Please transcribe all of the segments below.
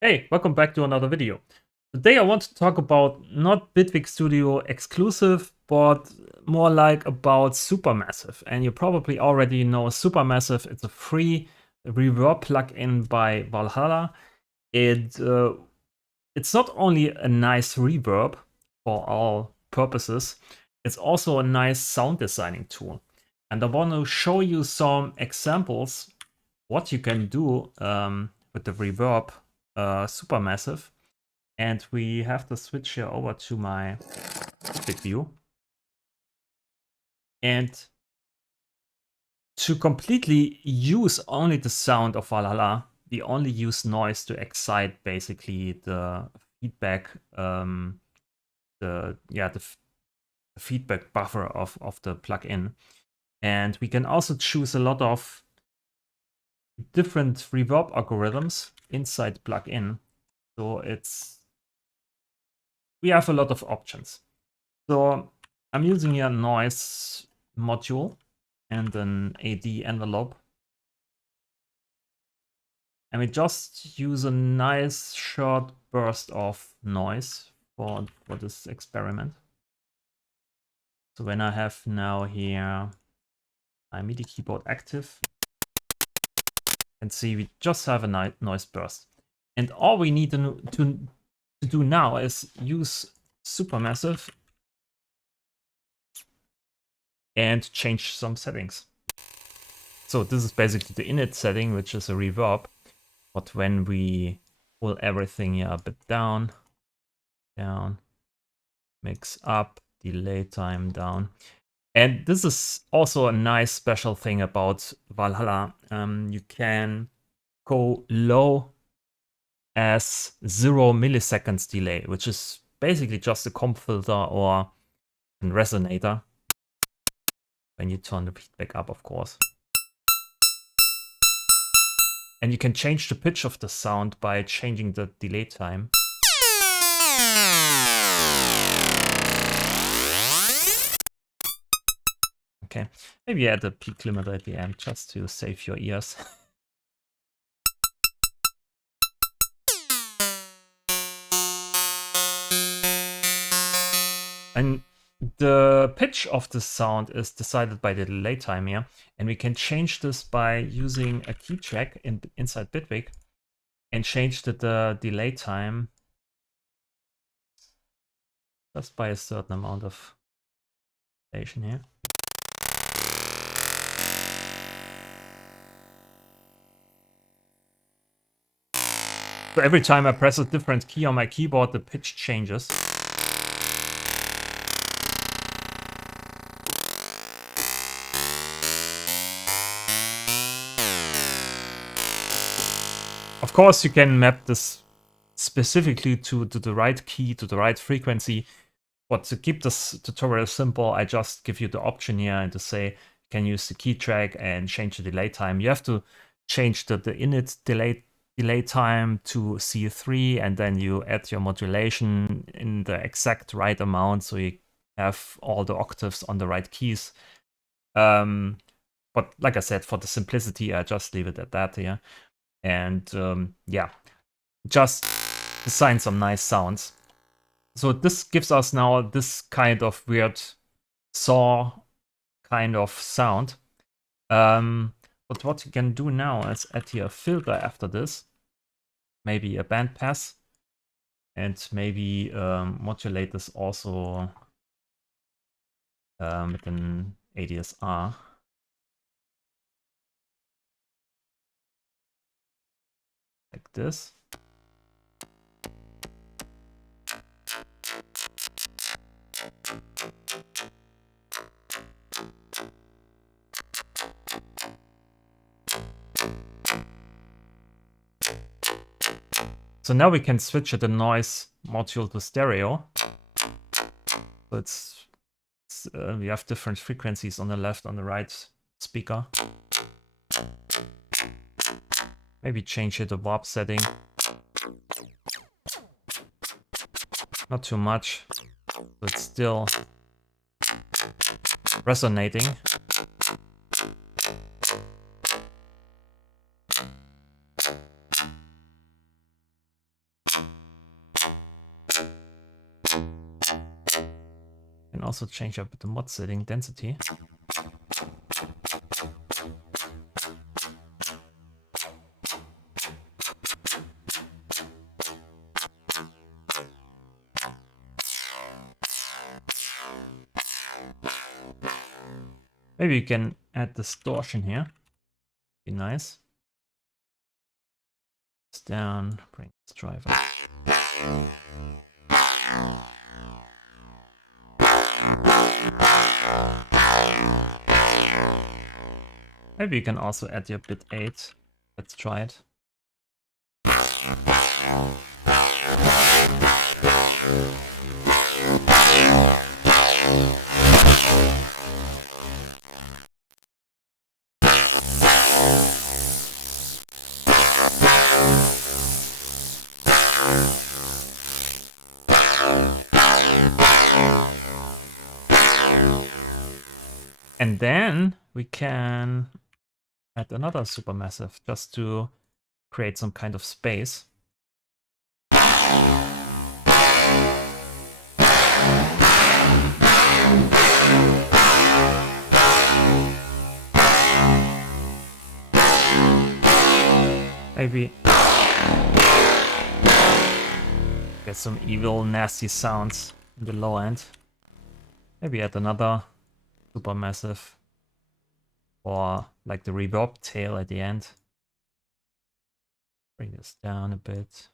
Hey, welcome back to another video. Today I want to talk about not Bitwig Studio exclusive, but more like about Supermassive. And you probably already know Supermassive. It's a free reverb plugin by Valhalla. It's not only a nice reverb for all purposes, it's also a nice sound designing tool. And I want to show you some examples what you can do with the reverb Supermassive. And we have to switch here over to my big view. And to completely use only the sound of Valhalla, we only use noise to excite basically the feedback, the feedback buffer of the plugin. And we can also choose a lot of different reverb algorithms inside the plugin. So we have a lot of options. So I'm using here a noise module and an AD envelope. And we just use a nice short burst of noise for this experiment. So when I have now here my MIDI keyboard active, and see we just have a noise burst. And all we need to do now is use Supermassive and change some settings. So this is basically the init setting, which is a reverb. But when we pull everything here a bit down, mix up, delay time down. And this is also a nice special thing about Valhalla. You can go low as 0 milliseconds delay, which is basically just a comp filter or a resonator. When you turn the feedback up, of course. And you can change the pitch of the sound by changing the delay time. Okay, maybe add a peak limiter at the end just to save your ears. And the pitch of the sound is decided by the delay time here. And we can change this by using a key track inside Bitwig and change the delay time just by a certain amount of station here. So every time I press a different key on my keyboard, the pitch changes. Of course, you can map this specifically to the right key, to the right frequency. But to keep this tutorial simple, I just give you the option here and to say you can use the key track and change the delay time. You have to change the init delay time to C3, and then you add your modulation in the exact right amount so you have all the octaves on the right keys. But like I said, for the simplicity, I just leave it at that here. And yeah, just design some nice sounds. So this gives us now this kind of weird saw kind of sound. But what you can do now is add here a filter after this, maybe a bandpass, and maybe modulate this also with an ADSR. Like this. So now we can switch the noise module to stereo. So we have different frequencies on the left, on the right speaker. Maybe change here the warp setting. Not too much, but still resonating. can also change up the mod setting density. Maybe you can add distortion here. Be nice. It's down, bring this driver. Maybe you can also add your bit 8. Let's try it. And then we can add another supermassive just to create some kind of space. Maybe get some evil, nasty sounds in the low end. Maybe add another supermassive, or like the reverb tail at the end. Bring this down a bit.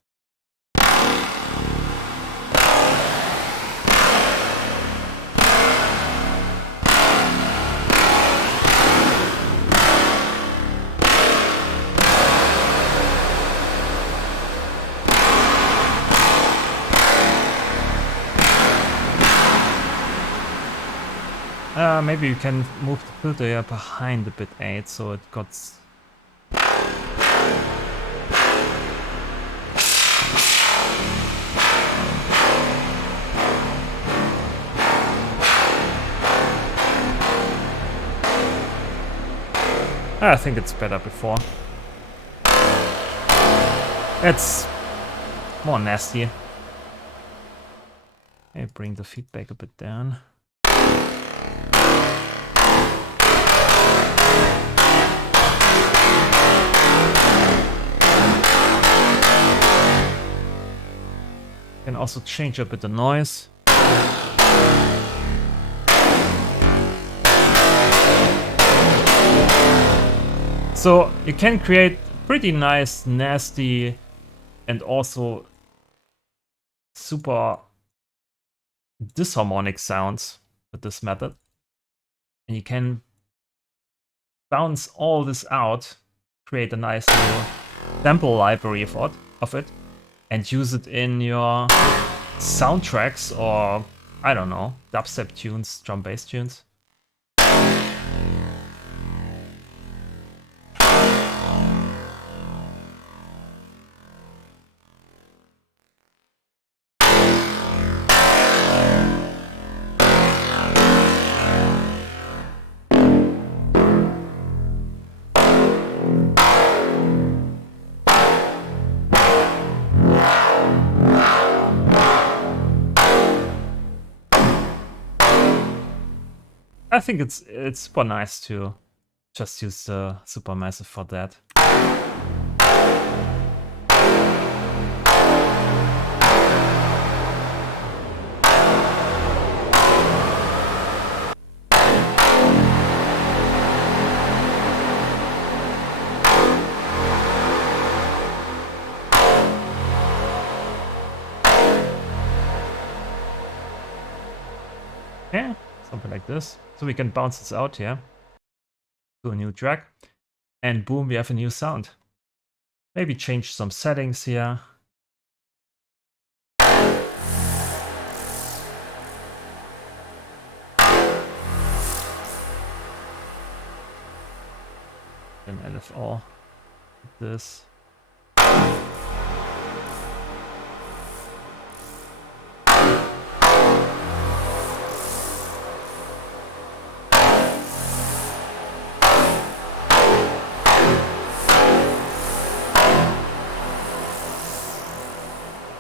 Maybe you can move the filter here behind the bit 8 so it got... I think it's better before. It's more nasty. Okay, bring the feedback a bit down. Can also change a bit the noise. So you can create pretty nice, nasty, and also super disharmonic sounds with this method. And you can bounce all this out, create a nice little sample library of it, and use it in your soundtracks or, I don't know, dubstep tunes, drum bass tunes. I think it's super nice to just use the Supermassive for that. Yeah, something like this. So we can bounce this out here to a new track, and boom, we have a new sound. Maybe change some settings here. Then LFO like this.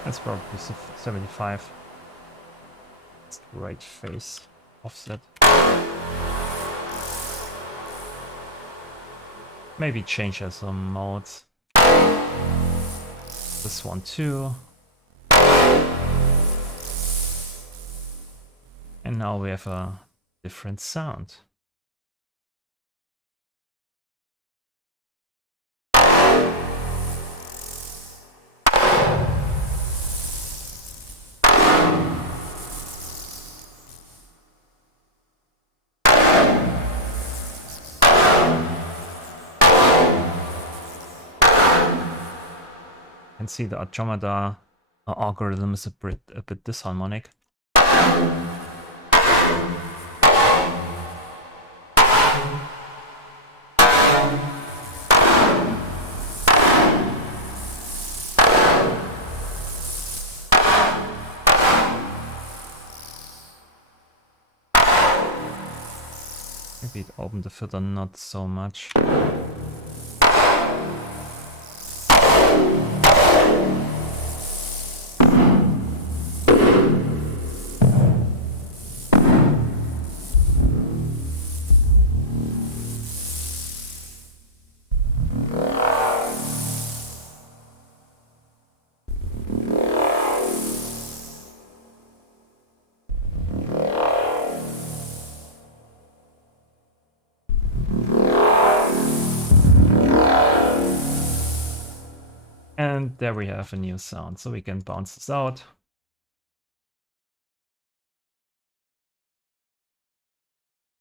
That's probably 75. That's the right face. offset. Maybe change some modes. This one too. And now we have a different sound. You can see the automata algorithm is a bit disharmonic. Maybe it opened the filter not so much. And there we have a new sound, so we can bounce this out.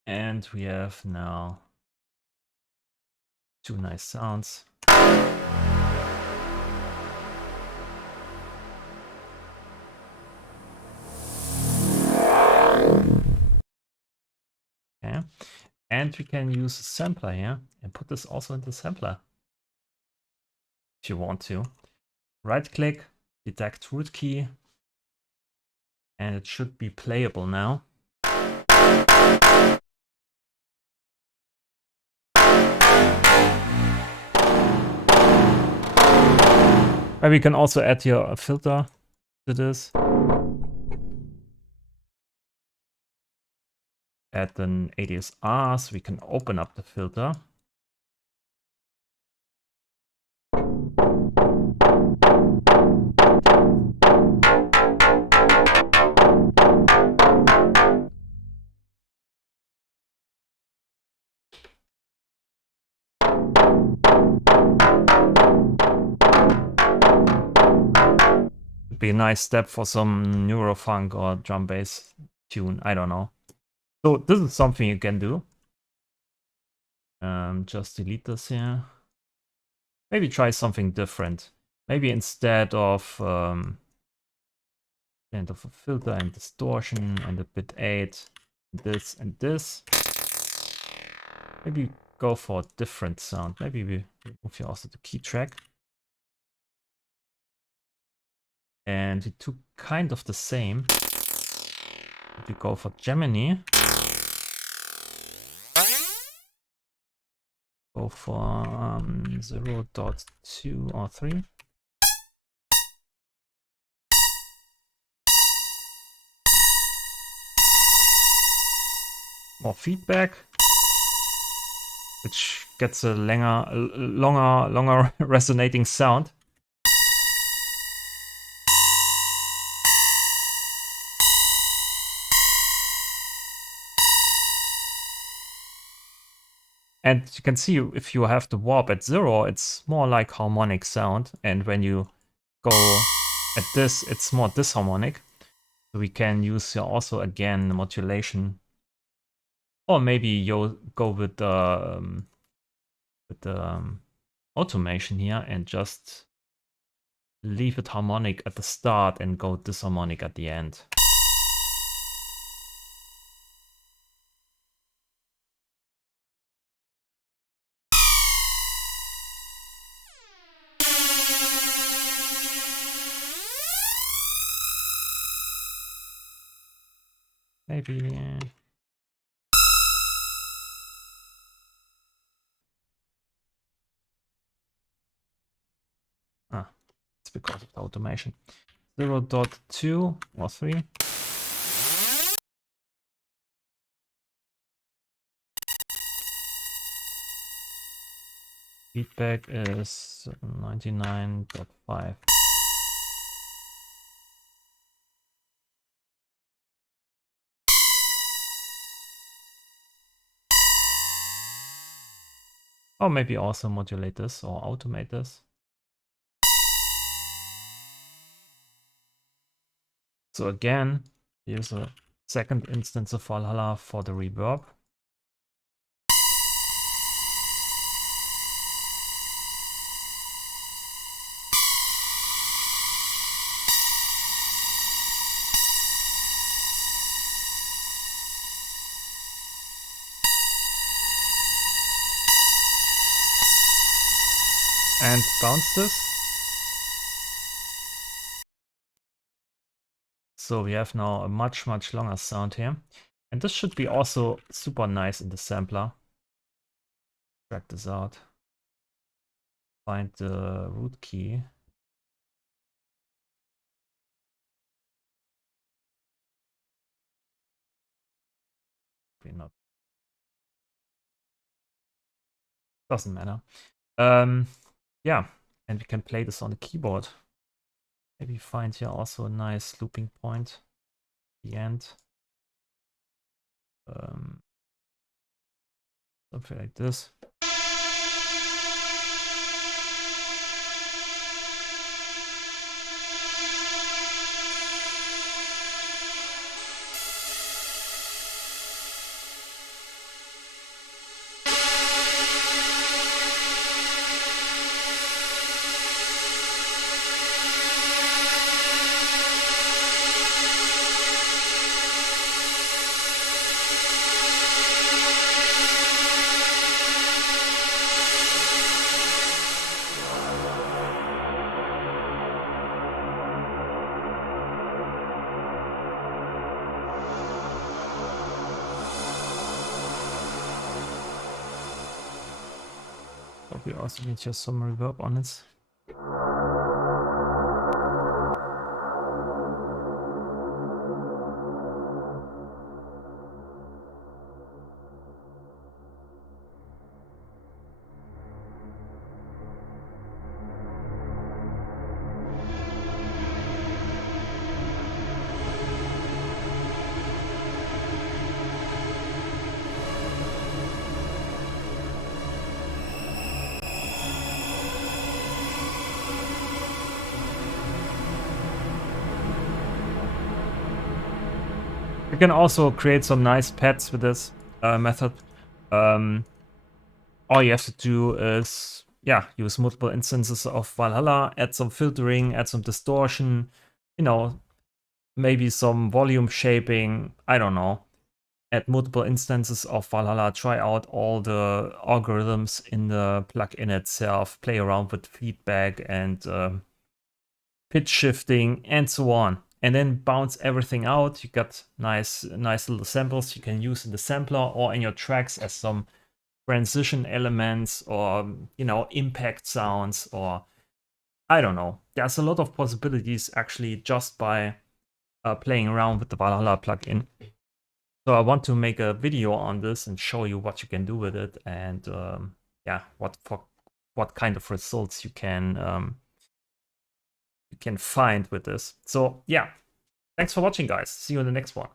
And we have now two nice sounds. Okay. And we can use a sampler here and put this also into the sampler. If you want to. Right click, detect root key, and it should be playable now. And we can also add here a filter to this. Add an ADSR so we can open up the filter. Would be a nice step for some neurofunk or drum bass tune, I don't know. So this is something you can do. Just delete this here. Maybe try something different. Maybe instead of a filter and distortion and a bit 8, this and this. Maybe go for a different sound. Maybe we move here also to key track. And we took kind of the same. We go for Gemini. Go for 0.2 or 3. More feedback, which gets a longer resonating sound. And you can see if you have the warp at 0, it's more like harmonic sound. And when you go at this, it's more disharmonic. So we can use here also again the modulation. Or maybe you go with the automation here and just leave it harmonic at the start and go disharmonic at the end. Maybe. It's because of the automation. 0.2 or 3. Feedback is 99.5. Or maybe also modulate this or automate this. So again, here's a second instance of Valhalla for the reverb. And bounce this. So we have now a much longer sound here. And this should be also super nice in the sampler. Drag this out. Find the root key. Maybe not. Doesn't matter. Yeah, and we can play this on the keyboard. Maybe find here also a nice looping point at the end. Something like this. We also need just some reverb on it. You can also create some nice pads with this method. All you have to do is, yeah, use multiple instances of Valhalla, add some filtering, add some distortion, you know, maybe some volume shaping, I don't know. Add multiple instances of Valhalla, try out all the algorithms in the plugin itself, play around with feedback and pitch shifting and so on. And then bounce everything out. You got nice little samples you can use in the sampler or in your tracks as some transition elements or, you know, impact sounds or I don't know. There's a lot of possibilities actually just by playing around with the Valhalla plugin. So I want to make a video on this and show you what you can do with it and yeah, what kind of results you can find with this. So yeah, thanks for watching, guys. See you in the next one.